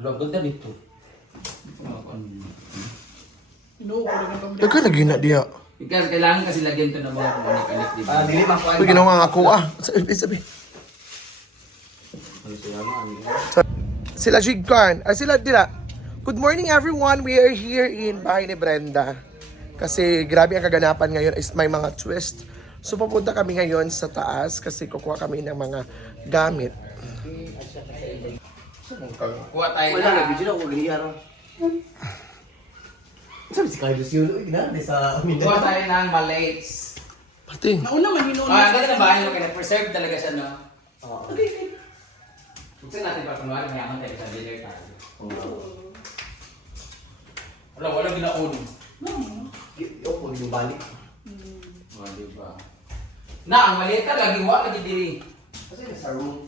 Wala, ganda dito. Dagan lagi na diya. Because kailangan kasi lagyan to ng mga kumanik-anik, di ba? Dili man ko. Uy, ginawa nga ako ah. Sabi. Ano siya, ano? Sila Jigkan. Sila dila. Good morning everyone. We are here in bahay ni Brenda. Kasi grabe ang kaganapan ngayon is may mga twist. So papunta kami ngayon sa taas kasi kukuha kami ng mga gamit. Kuha tayo Wala na na. video na ko gani ano. Sabi si Carlos yun, uy, ginaan sa amin. Kuha tayo ng malates. Pating. Nauna man yun. Ah, ganda na bahay mo, kaya preserve talaga siya, no? Oo. Gusto natin pa kunwari, mayaman tayo sa dinner tayo. Wala ginaon. Yung kung yung balik. Oh, di ba? Na, ang malita, lagi wala, lagi diri. Kasi nasa room.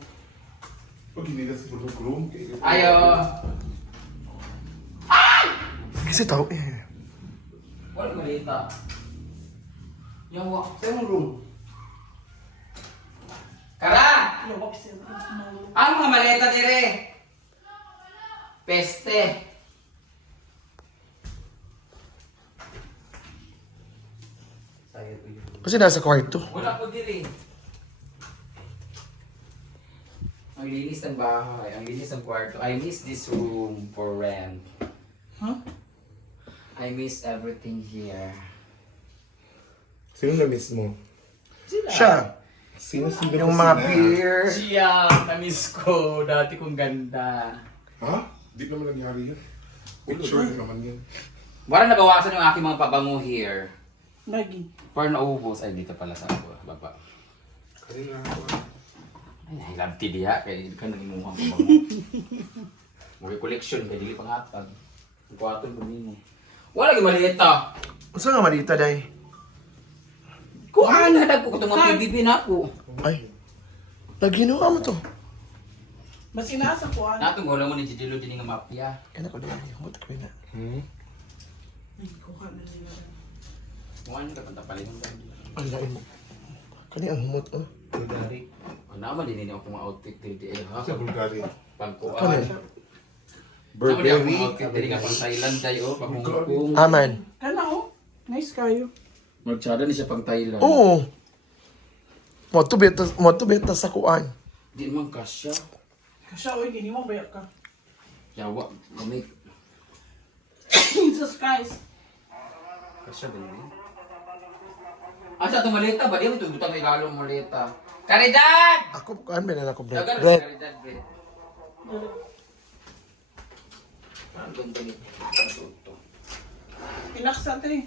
Pag hindi na sa room, Ayo. Kasi tao eh. Wala malita. Yawa. Sa yung room. Kara! Ang mga maleta dire. Peste. Sayang ko yun. Kasi nasa kwarto. Wala po diri. Ang linis ng bahay, ang linis ng kwarto. I miss this room for rent. Huh? I miss everything here. Sino na-miss mo? Siya. Sino Yung mga beer. Siya, na-miss ko. Dati kong ganda. Ha? Di naman nangyari yun. Picture naman yun. Wala nabawasan yung aking mga pabango here. Lagi. Para naubos. Ay, dito pala sa baba. Kanina ako. Ay, I love tidiha. Kaya hindi ka nangimuhang pabango. Muli collection. Kaya dili pangatag. Ang kuwaton ko mo. Wala yung maliit ah. Saan nga malita day? Kung ano hadag ko, itong mga PBB na ako. Ay. Naginawa mo to. Mas inasa ko ano. Natong wala mo ni Jijilo din nga mafia. Yan ako din. Yung buta ko na. Ay, kuha na nila. Kung ano ka pantapalin ng dahil. Ang lain mo. Kani ang humot oh. Bulgari. O naman din ako mga outfit dito eh. Ha? Sa Bulgaria. Pangkuan. Kani? Naman din ako Burberry. mga outfit dito nga pang Thailand tayo. Pangkung. Aman. Kana oh. Nice kayo. Magtsada ni siya pang Thailand. Oo. Mo to beta sa kuan. Di naman kasya. Kasi oy, hindi mo bayak ka. Yawa. Kamay. Jesus Christ. Kasya ba yun? Asa itong malita ba? Di mo itong butang ilalong malita. Caridad! Ako kuan ba na ako bread. Dagan Bread. sa Caridad, Bre. Ang ganda ni. Ito. Pinaksa to eh.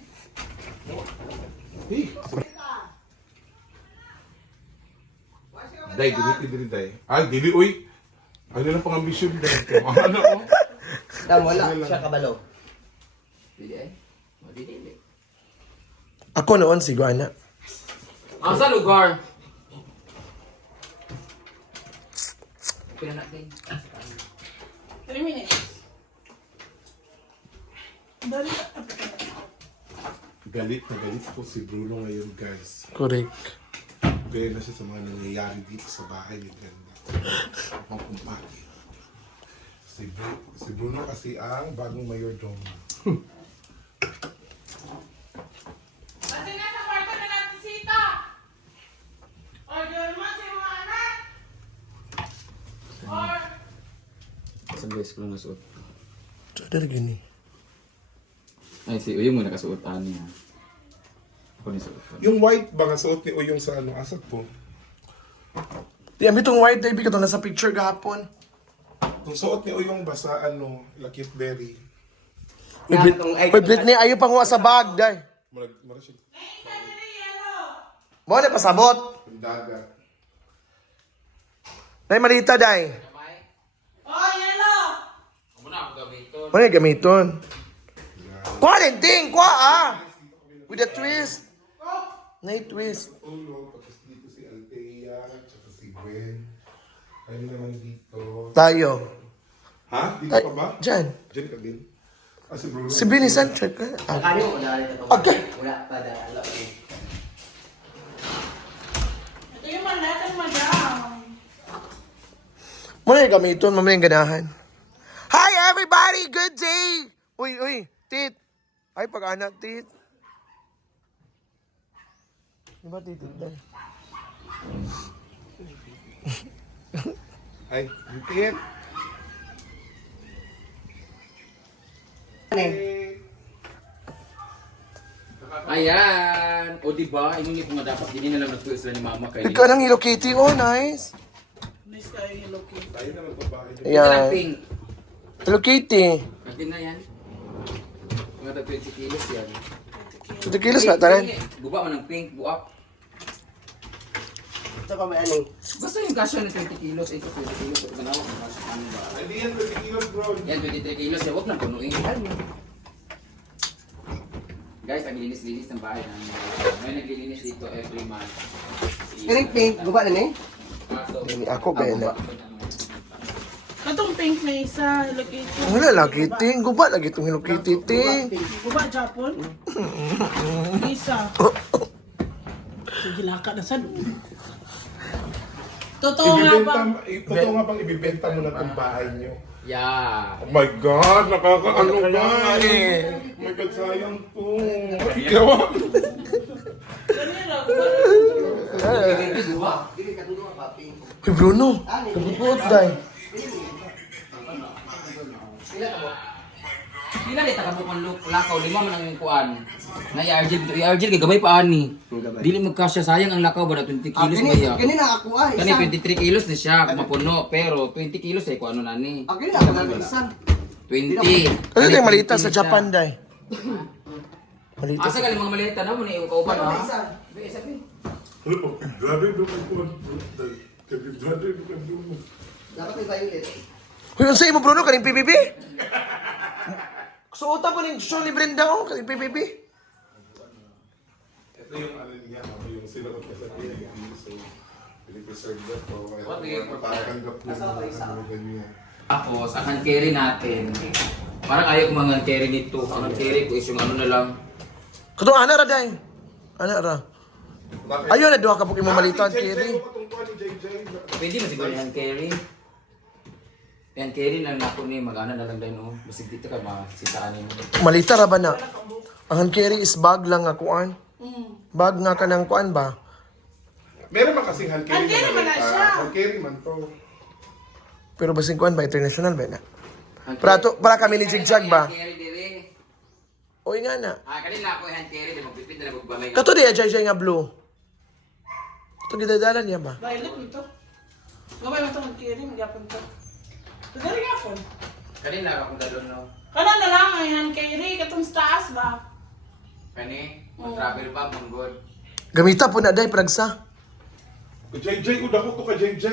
Day, gumiti din day. Ay, dili, uy. Ano lang pang ambisyon day. Ano ko? Dam, wala. Siya kabalo. Pwede eh. Madidili. Ako noon si Guana. Ang sa lugar. Pwede natin. 3 minutes. Dali ka. Galit na galit ko si Bruno ngayon, guys. Correct. Gaya na siya sa mga nangyayari dito sa bahay ni Brenda. Ang kumpake. Si Bruno kasi ang bagong mayordomo. Kasi nasa kwarto na natin sita. Order mo si mga anak. Or Sa beses ko lang nasuot. So, dali gini. Ay, si Uyo mo nakasuotan niya. Ako ni suot. Yung white ba nga suot ni Uyong sa ano, asat po? Di ami tong white day bitaw nasa picture gahapon. Yung suot ni Uyong ba sa ano, Lucky Berry? Uy, Britney, ayaw pang sa bag, day. Mara siya. Mo na pasabot. Yung dagat. Day malita, day. oh, yellow. Amo na ako gamiton. Mo na gamiton. Quarantine, kwa ah. With a twist. Night twist. Ulo, tapos dito si Althea, tsaka si Gwen. Ayun naman dito. Tayo. Ha? Dito Ay, ka ba? dyan. Diyan ka din. Ah, si Bruno. Si Benny Sanchez. Ah. Akali mo, wala rin ito. Okay. Wala pa dahil. Ito yung manatan, madam. Mo na gamiton, mamaya ganahan. Hi everybody! Good day! Uy, tit. Ay, pag-anak, tit. Di ba, tit? Ay, Tit. Ayan! O diba, inungi ko nga dapat hindi na lang nagtuyo sila ni mama kay Ikaw ng Hello Kitty, oh, nice. Nice kayo yung location. Tayo na lang babae. Ito lang Ayan. pink. Hello Kitty. Akin na yan. Mga 20 kilos yan. 20 kilos na, tanan. Buba mo ng pink, buap. Ito pa may aning. Basta yung kasya ng 20 kilos, ito 20 kilos. Ito na ako, ano ba? Hindi yan 20 kilos, bro. Yan, 23 kilos. Huwag nang punuin. Guys, naglilinis-linis ng bahay namin. May naglilinis dito every month. Piring pink, guba na ni? Kaso, Ini ako, Bella. Katong pink na isa, location. Wala lagi, ting. Guba lagi itong Hello Kitty, ting. Guba, Japon. Isa. Sige, laka na sad. Totoo nga ba? Totoo nga bang ibibenta mo na itong bahay niyo? yeah. Oh my God! Nakakaano Kaya nga ba? eh. Oh my God, sayang to. Ikaw ah. Kanina, guba. Dili ka dulo ba pink? Uy, Bruno. Kabupot, day. Pila ka mo? Pila dito ka mo lakaw, lima man ang kuan. Na i-argil kay gamay pa ani. Dili magkasya sayang ang lakaw ba na 20 kilos ba ya? Kani na ako ah, Kani isa. 23 kilos na siya mapuno pero 20 kilos ay kuano nani. Kani na ako na isa. 20. Kasi tayo malita sa Japan, day. Malita. Asa galing mga maleta na mo ni kauban ha? Isa. Isa pi. Grabe bro, kung grabe bro. Dapat may violet. Uy, ang sa'yo mo, Bruno, kaning PBB? Suota po ng show ni Brenda, oh, kaning PBB. Ito yung ano niya, yung sila ko sa PBB, so pinipreserve that po. What do you- Papatanggap po ng ganyan. Tapos ang hand carry natin. Parang ayaw ko mga hand carry nito. Ang hand carry ko is yung ano na lang. Kato, ana ra, day. Ana ra. Ayun, na duha ka po mo malita, Kiri. Pwede mo siguro yung hand carry. Yan carry lang na ako ni mag-ana na lang din oh. Basta dito ka masitaan mo. Malita ra ba na? Ang hand carry is bag lang nga kuan. Bag nga ka ng kuan ba? Meron man kasing hand carry. Hand carry man na siya. Hand carry man to. Pero basing kuan ba international ba na? Para kami ni Jigjag ba? Hand carry dire. Oy nga na. Kanina ako yung hand carry, di magpipit na magbalay. Kato di ajay nga blue. Ito gidadalan niya ba? Violet nito. Gabay mo ito ng kiri, magyapon ito. Kadali nga po. Kanina ako dalon no. Kana na lang ay hand carry, katong sa taas ba? Kani, travel bag mong good. Gamita po na day pragsa. JJ, udako to ka JJ.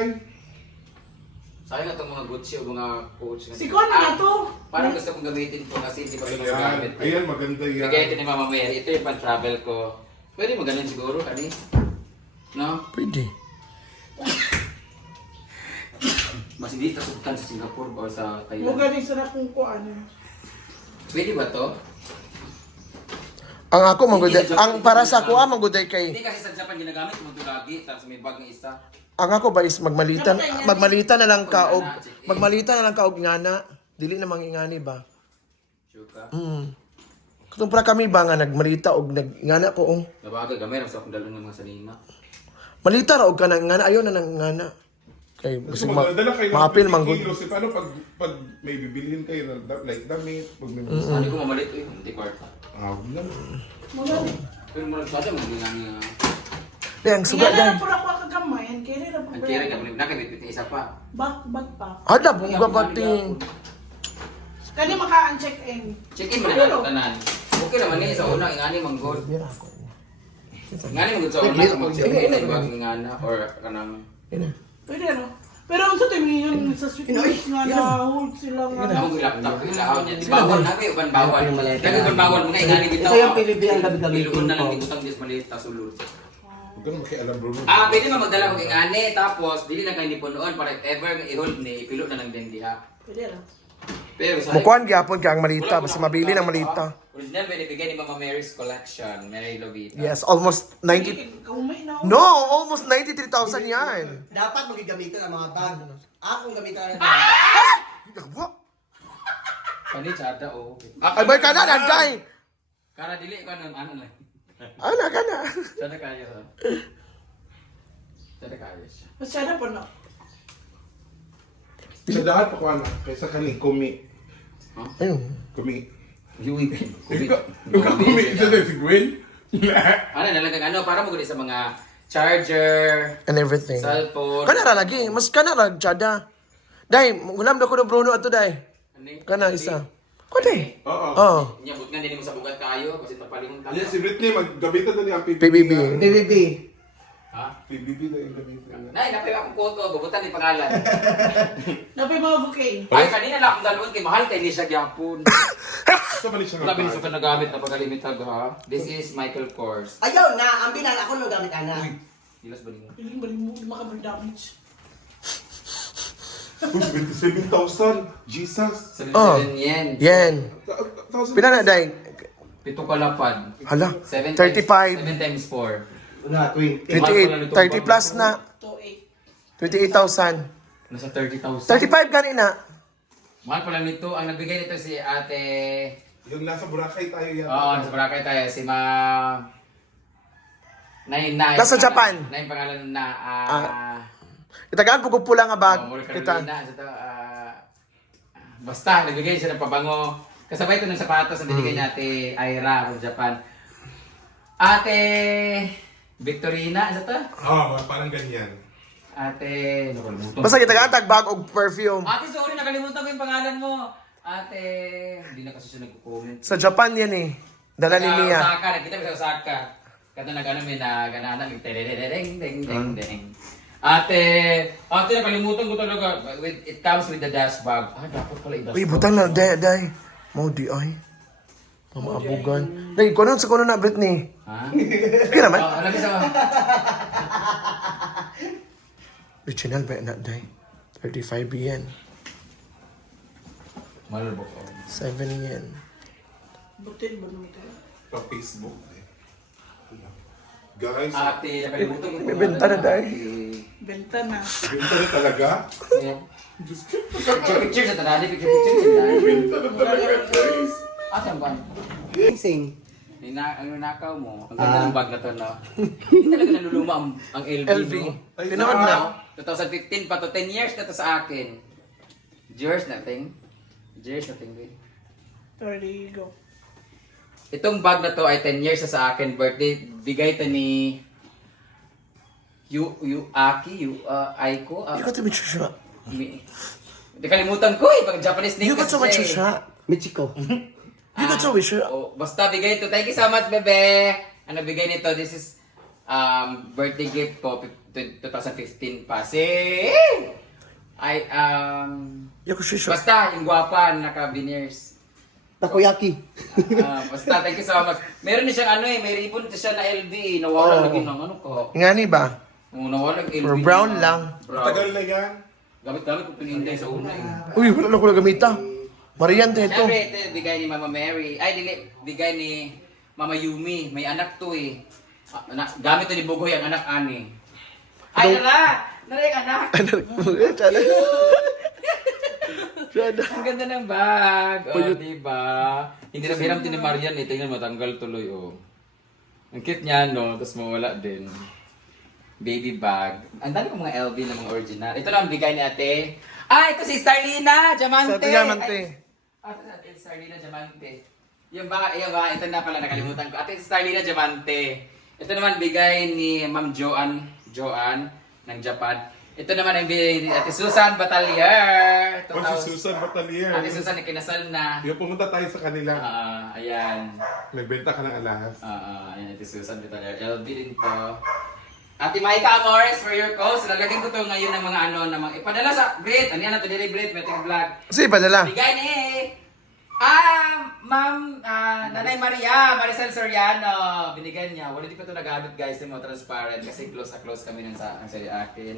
Sayang na itong mga Gucci o mga coach. Si Kon na to. Parang gusto kong gamitin ko kasi hindi pa ito Ayan, magamit. ayan, maganda yan. Bigay ito ni Mama Mary. Ito yung pan-travel ko. Pwede mo ganun siguro, kani? No? Pwede. Mas hindi tasukan sa Singapore o sa Mo Thailand. galing sa nakong kuan. Pwede ba to? Ang ako maguday, ang para sa ako maguday kay Hindi kasi sa Japan ginagamit mo ito lagi. Tapos may bag ng isa. ang ako ba is magmalitan na lang ka og ngana. Dili na mangingani ba? Sure ka? Kung para kami ba nga nagmalita og ngana ko oh. Nabaga, gamay. Mas akong dalon ng mga salina. Malita ra og ka nang ngana ayo na nang ngana. Kay Kasi basig magdadala kayo ng maapil 20 manggod. kilos. Paano pag may bibilhin kayo na like damit, pag may Sabi ko mamalit eh. Hindi kwarta. wag naman. Mo galing. Pero murag sada magingani nga. Yang suga Nga day. na pura ko kagamay, hand carry ra po. Ang kira ka, nakabit yung isa pa. Bag pa. Ada buga bating. Kani maka check in. Check-in mo na lang tanan. Okay naman niya sa una, ingani manggod. Ingani manggod sa una, kung mag-check-in na ibag ingana or kanang... Pwede no. Pero ang sa tingin sa sweet noise nga na hold sila nga. Ang laptop, ilahaw niya. Di bawal na kayo, ban bawal. Kaya ban bawal mga ingani dito. Ito yung PBB ang gabi-gabi Iluon na lang, ko. di butang dis maliit ta sulod. Huwag ka na makialam, Bruno. Pwede mo magdala kong ingani, tapos dili na kayo nipunoon para if ever i-hold ni, ipilo na lang din diha. Pwede no. Pero sa Mukuan gyapon ka ang malita basta mabili ng malita. Original binibigay ni Mama Mary's collection, Mary Lovita. Yes, almost 90. Kaumay na. No, almost 93,000 yan. Dapat Ah! Oh, Ah! Oh, magigamitan ang mga bag. Akong gamitan ang Yawa. Kani chada o. Ay, boy ka na, nanday! Kara dili ka nun, ano lang. Ana ka na. Chada kaya ha. Chada kaya siya. Masyada po no. Sa lahat pa ko ano, kaysa kaning kumi. Ayun. Kumi. Yung Kumi, isa na si Gwen. Ano nalagang ano para mo sa mga charger, And everything. cellphone. Kanara lagi, mas kanara, Chada. Day, ulam na ko na Bruno ato, day. Kana isa. Kundi. Oo. Oo. Nyabot nga din mo sa bugat kayo kasi tapalingon ka. Yan, si Britney, maggamitan na niya ang PBB. BBB. Ha? PBB na yung gamitan niya. Nay, napay akong photo, bubutan ni pangalan. Napay mga bouquet. Ay, kanina lang akong dalawin kay mahal kay Lisa Gyapon. Sa balik siya Labi nito ka nagamit na pagkalimitag ha. This is Michael Kors. Ayaw na, ang binan ako nung gamit ana. Ilas ba mo? Piling mo, maka-damage. Uy, 27,000. Jesus. 77 yen. Yan. Pila na, day? Pito kalapad. Hala, 7 35. 7 times 4. Una, 20. 28, 30 plus na. 2.8. 28,000. Nasa 30,000. 35 gani na. Mahal pala nito. Ang nagbigay nito si ate... Yung nasa Boracay tayo yan. Oo, nasa Boracay tayo. Si ma... Nine. Nasa Japan. Nine pangalan na... Itagaan po pula nga bag. Mura Kita. Carolina. Basta, nagbigay siya ng pabango. Kasabay ito ng sapatos na binigay natin Ira from Japan. Ate Victorina, ano to? Oo, parang ganyan. Ate... Nakalimutan. Basta itagaan tag bag og perfume. Ate, sorry, nakalimutan ko yung pangalan mo. Ate... Hindi na kasi siya nagko-comment. Sa Japan yan eh. Dala ni Mia. Osaka, nakita mo sa Osaka. Kato nag-ano may nagananan, ding ding ding ding. Ate, nakalimutan ko talaga. It comes with the dash bag. Ah, dapat pala i-dash Uy, bag. butang na, day. Mau di ay. Mamaabugan. Day, kuno sa kuno na, Britney. Ha? Kira man? Oh, alam mo sa... Original ba na, day? 35 yen. Malabok ako. 7 yen. Butin ba nung ito? Sa Facebook. Guys, Ate, nakalimutan ko yung May benta na, day. Benta na. benta na talaga. Picture sa tanali, picture sa tanali. Benta na talaga, guys. Asan ba? Sing. Ang nakaw mo. Ang ganda ng bag na to, no? Hindi talaga naluluma ang LV, LV. no? Tinood na. 2015 pa to, 10 years na to sa akin. Years nating. Years nating, wait. There you go. Itong bag na to ay 10 years na sa akin. Birthday, bigay to ni Aiko. You got to be sure. Hindi kalimutan ko eh, pag Japanese name You got to be sure. Michiko. You got to be sure. Oh, basta bigay ito. Thank you so much, bebe. Ano bigay nito? This is birthday gift ko 2015 pa. You got to sure. Basta yung gwapa naka-veneers. Takoyaki. Basta thank you so much. Meron na siyang ano eh, may ribbon na siya na LV. Nawala Oh. lagi ng ano ko. Ngani ba? Nawala ng LV. Or brown na- lang. Brown. Tagal na yan. Gamit-gamit ko pininday sa una eh. Uy, wala na ko na gamita. Mariante ito. Siyempre, ito bigay ni Mama Mary. Ay, dili, bigay ni Mama Yumi. May anak to eh. Gamit to ni Bugoy ang anak ani. Ay, nara! Nara yung anak! Ang ganda ng bag. Oh, diba? Hindi na hiram din ni Marian eh. Tingnan matanggal tuloy oh. Ang cute niya no, tapos mawala din. Baby bag. Ang dami kong mga LV na mga original. Ito lang ang bigay ni ate. Ah, ito si Starlina Diamante. Sa Diamante. Ate natin, Starlina Diamante. Yung ba, ito na pala nakalimutan ko. Ate Starlina Diamante. Ito naman bigay ni Ma'am Joanne ng Japan. Ito naman ang bigay ni Ate Susan Batalier. O si Susan Batalier. Ate Susan na kinasal na. Yung pumunta tayo sa kanila. Ayan. Nagbenta ka ng alas. Ayan, Ate Susan Batalier. LB din to. Ate Maika Amores for your calls. Lalagyan ko to ngayon ng mga ipadala sa Brit. Ano yan na to? Dili Brit, may ting vlog. Kasi padala. Bigay ni Ma'am Nanay Maricel Soriano. Binigyan niya. Wala di pa ito nagamit guys. Yung mga transparent kasi close na close kami nun sa akin.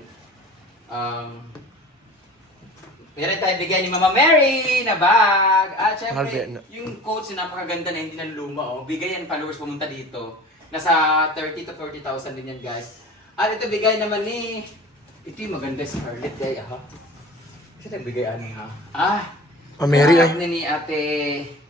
Meron tayo bigyan ni Mama Mary na bag. At syempre, yung coach na napakaganda na hindi naluma. Oh. Bigay yan followers pumunta dito. Nasa 30 to 40,000 din yan guys. At ito bigay naman ni... Ito yung maganda si Scarlett guys. Kasi nagbigay ani ha. Oh, Mary ay. Ni ate.